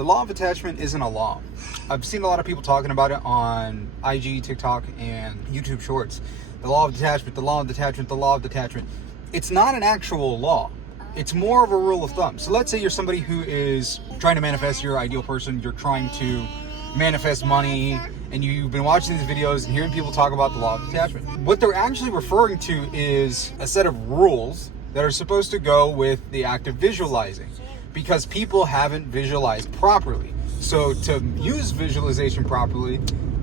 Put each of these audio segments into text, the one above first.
The law of attachment isn't a law. I've seen a lot of people talking about it on IG, TikTok, and YouTube Shorts. The law of detachment, the law of detachment, the law of detachment. It's not an actual law. It's more of a rule of thumb. So let's say you're somebody who is trying to manifest your ideal person. You're trying to manifest money, and you've been watching these videos and hearing people talk about the law of detachment. What they're actually referring to is a set of rules that are supposed to go with the act of visualizing, because people haven't visualized properly. So to use visualization properly,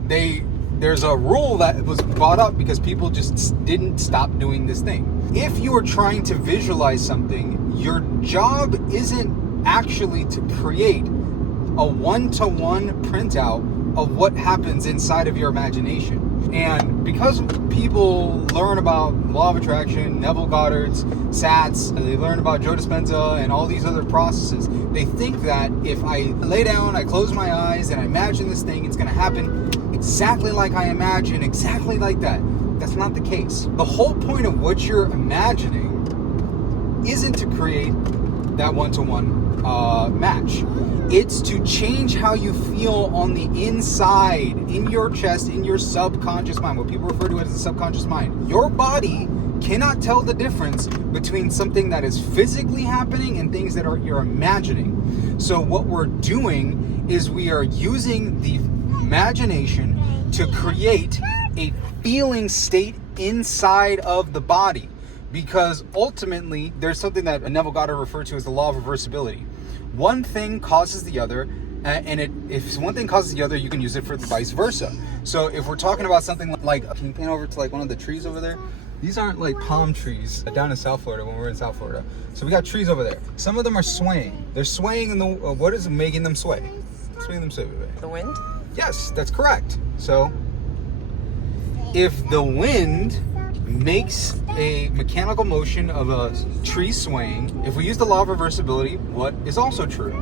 there's a rule that was brought up because people just didn't stop doing this thing. If you are trying to visualize something, your job isn't actually to create a one-to-one printout of what happens inside of your imagination. And because people learn about law of attraction, Neville Goddard's, SATs, they learn about Joe Dispenza and all these other processes, they think that if I lay down, I close my eyes, and I imagine this thing, it's going to happen exactly like I imagine, exactly like that. That's not the case. The whole point of what you're imagining isn't to create that one-to-one match. It's to change how you feel on the inside, in your chest, in your subconscious mind, what people refer to as the subconscious mind. Your body cannot tell the difference between something that is physically happening and things that you're imagining. So what we're doing is we are using the imagination to create a feeling state inside of the body, because ultimately there's something that Neville Goddard referred to as the law of reversibility. One thing causes the other, and if one thing causes the other, you can use it for vice versa. So if we're talking about something like, can you pan over to like one of the trees over there? These aren't like palm trees down in South Florida when we're in South Florida. So we got trees over there. Some of them are swaying. They're swaying in the, what is making them sway? Swaying them sway, baby. The wind? Yes, that's correct. So if the wind makes a mechanical motion of a tree swaying, if we use the law of reversibility, what is also true?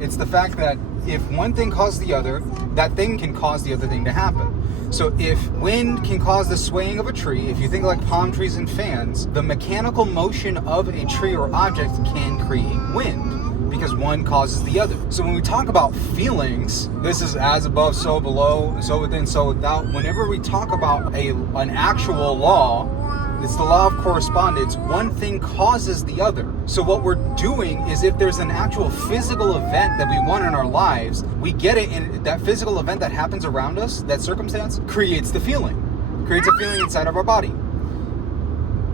It's the fact that if one thing causes the other, that thing can cause the other thing to happen. So if wind can cause the swaying of a tree, if you think like palm trees and fans, the mechanical motion of a tree or object can create wind, because one causes the other. So when we talk about feelings, this is as above, so below, so within, so without. Whenever we talk about an actual law, it's the law of correspondence. One thing causes the other. So what we're doing is, if there's an actual physical event that we want in our lives, we get it, and that physical event that happens around us, that circumstance, creates the feeling. Creates a feeling inside of our body.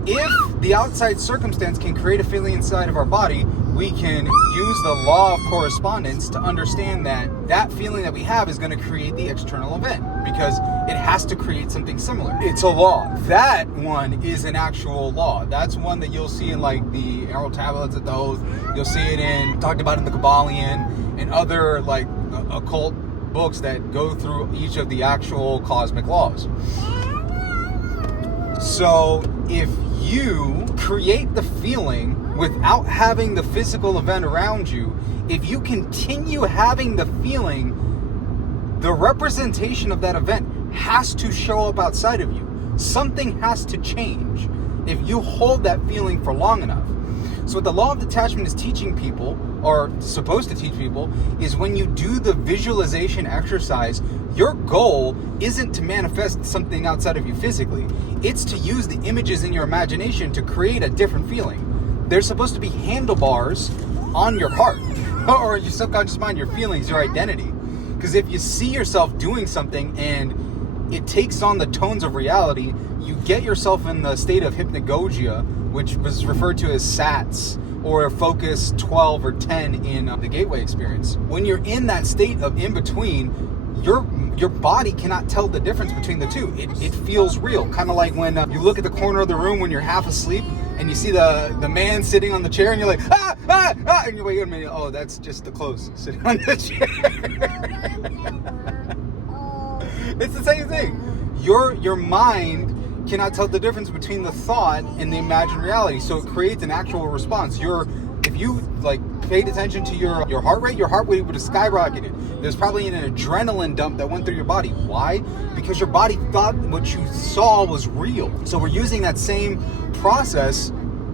If the outside circumstance can create a feeling inside of our body, we can use the law of correspondence to understand that that feeling that we have is going to create the external event, because it has to create something similar. It's a law. That one is an actual law. That's one that you'll see in like the Emerald Tablets at the Oath. You'll see it in, talked about in the Kabbalion and other like occult books that go through each of the actual cosmic laws. So if you create the feeling without having the physical event around you, if you continue having the feeling, the representation of that event has to show up outside of you. Something has to change if you hold that feeling for long enough. So what the law of detachment is teaching people, or supposed to teach people, is when you do the visualization exercise, your goal isn't to manifest something outside of you physically. It's to use the images in your imagination to create a different feeling. There's supposed to be handlebars on your heart, or your subconscious mind, your feelings, your identity. Because if you see yourself doing something and it takes on the tones of reality, you get yourself in the state of hypnagogia, which was referred to as SATs, or focus 12 or 10 in the gateway experience. When you're in that state of in-between, your body cannot tell the difference between the two. It feels real. Kind of like when you look at the corner of the room when you're half asleep and you see the man sitting on the chair and you're like, and you wait a minute, oh, that's just the clothes sitting on the chair. It's the same thing. Your mind cannot tell the difference between the thought and the imagined reality, so it creates an actual response. If you like paid attention to your heart rate would have skyrocketed. There's probably an adrenaline dump that went through your body. Why? Because your body thought what you saw was real. So we're using that same process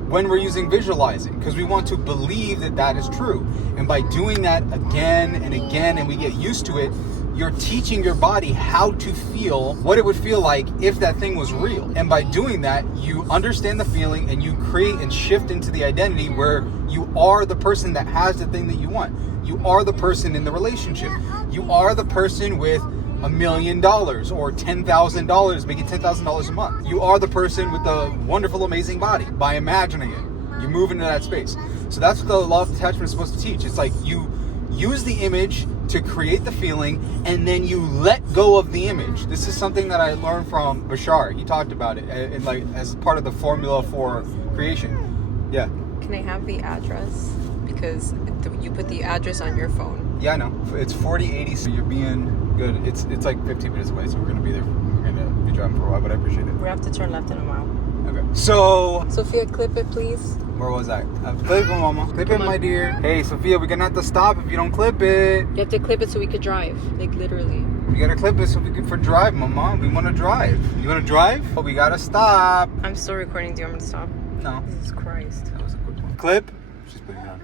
when we're using visualizing, because we want to believe that that is true. And by doing that again and again, and we get used to it, you're teaching your body how to feel what it would feel like if that thing was real. And by doing that, you understand the feeling and you create and shift into the identity where you are the person that has the thing that you want. You are the person in the relationship. You are the person with $1 million or $10,000, making $10,000 a month. You are the person with the wonderful, amazing body by imagining it. You move into that space. So that's what the law of detachment is supposed to teach. It's like you use the image to create the feeling, and then you let go of the image. This is something that I learned from Bashar. He talked about it in like as part of the formula for creation. Yeah. Can I have the address? Because you put the address on your phone. Yeah, I know. It's 4080, so you're being good. It's like 15 minutes away, so we're gonna be there. We're gonna be driving for a while, but I appreciate it. We have to turn left in a mile. Okay. So, Sophia, clip it, please. Where was I? Clip it, mama. Clip it, my dear. Hey, Sophia, we're gonna have to stop if you don't clip it. You have to clip it so we could drive. Like, literally. We gotta clip it so we can for drive, mama. We wanna drive. You wanna drive? Oh, we gotta stop. I'm still recording. Do you want me to stop? No. Jesus Christ. That was a quick one. Clip. She's putting it on.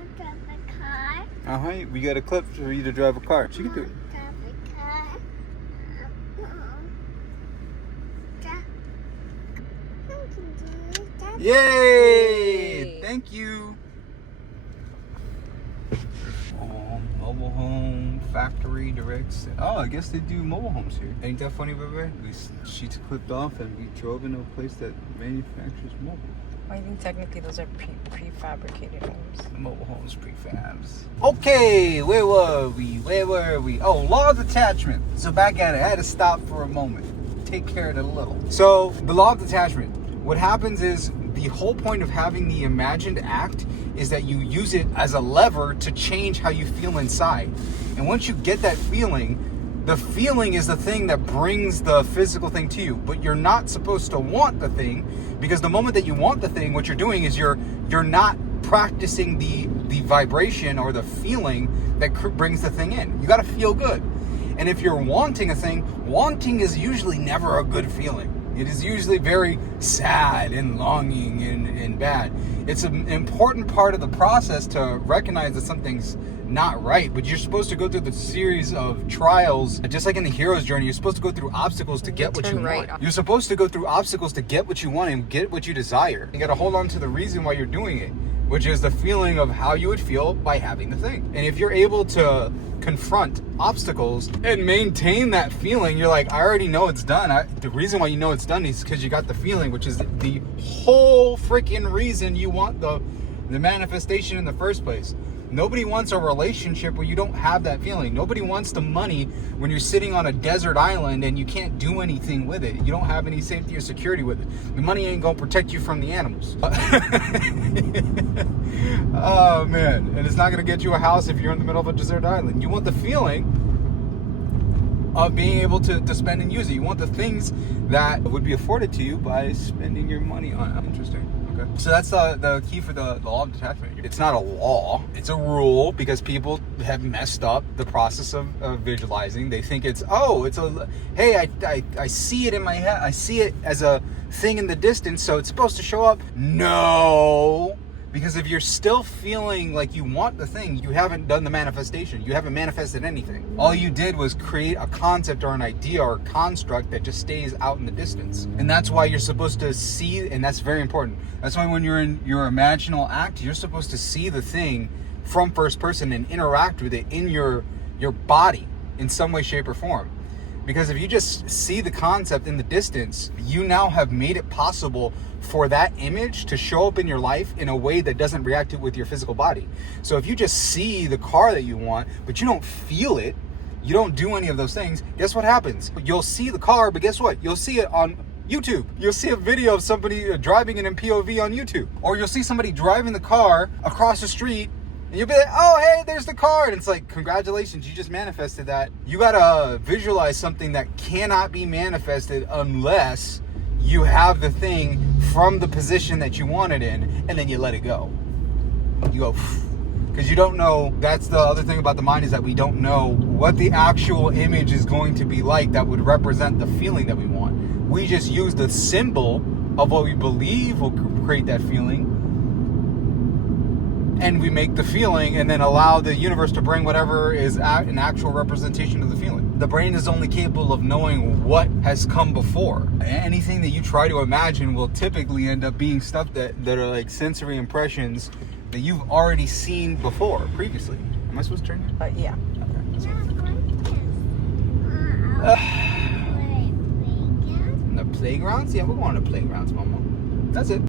Uh-huh. We got a clip for you to drive a car. She can do it. Yay! Thank you. Mobile home, factory, directs. Oh, I guess they do mobile homes here. Ain't that funny, baby? These sheets clipped off and we drove into a place that manufactures mobile. I think technically those are prefabricated homes. Mobile homes, prefabs. Okay, where were we? Oh, law of detachment. So back at it. I had to stop for a moment. Take care of it a little. So, the law of detachment. What happens is the whole point of having the imagined act is that you use it as a lever to change how you feel inside. And once you get that feeling, the feeling is the thing that brings the physical thing to you. But you're not supposed to want the thing, because the moment that you want the thing, what you're doing is you're not practicing the vibration or the feeling that brings the thing in. You got to feel good. And if you're wanting a thing, wanting is usually never a good feeling. It is usually very sad and longing and bad. It's an important part of the process to recognize that something's not right, but you're supposed to go through the series of trials. Just like in the hero's journey, you're supposed to go through obstacles to get what you want. You're supposed to go through obstacles to get what you want and get what you desire. You got to hold on to the reason why you're doing it, which is the feeling of how you would feel by having the thing. And if you're able to confront obstacles and maintain that feeling, you're like, I already know it's done. The reason why you know it's done is because you got the feeling, which is the whole freaking reason you want the manifestation in the first place. Nobody wants a relationship where you don't have that feeling. Nobody wants the money when you're sitting on a desert island and you can't do anything with it. You don't have any safety or security with it. The money ain't gonna protect you from the animals. Oh man, and it's not gonna get you a house if you're in the middle of a desert island. You want the feeling of being able to spend and use it. You want the things that would be afforded to you by spending your money on it. Interesting. Okay. So that's the key for the law of detachment. It's not a law, it's a rule, because people have messed up the process of visualizing. They think hey, I see it in my head. I see it as a thing in the distance, so it's supposed to show up. No. Because if you're still feeling like you want the thing, you haven't done the manifestation. You haven't manifested anything. All you did was create a concept or an idea or a construct that just stays out in the distance. And that's why you're supposed to see, and that's very important. That's why when you're in your imaginal act, you're supposed to see the thing from first person and interact with it in your body in some way, shape, or form. Because if you just see the concept in the distance, you now have made it possible for that image to show up in your life in a way that doesn't react with your physical body. So if you just see the car that you want, but you don't feel it, you don't do any of those things, guess what happens? You'll see the car, but guess what? You'll see it on YouTube. You'll see a video of somebody driving it in POV on YouTube. Or you'll see somebody driving the car across the street, and you'll be like, oh, hey, there's the car. And it's like, congratulations, you just manifested that. You gotta visualize something that cannot be manifested unless you have the thing from the position that you want it in, and then you let it go. You go, because you don't know. That's the other thing about the mind, is that we don't know what the actual image is going to be like that would represent the feeling that we want. We just use the symbol of what we believe will create that feeling, and we make the feeling, and then allow the universe to bring whatever is an actual representation of the feeling. The brain is only capable of knowing what has come before. Anything that you try to imagine will typically end up being stuff that are like sensory impressions that you've already seen before, previously. Am I supposed to turn here? Yeah. The playgrounds? Yeah, we're going to playgrounds, Mama. That's it.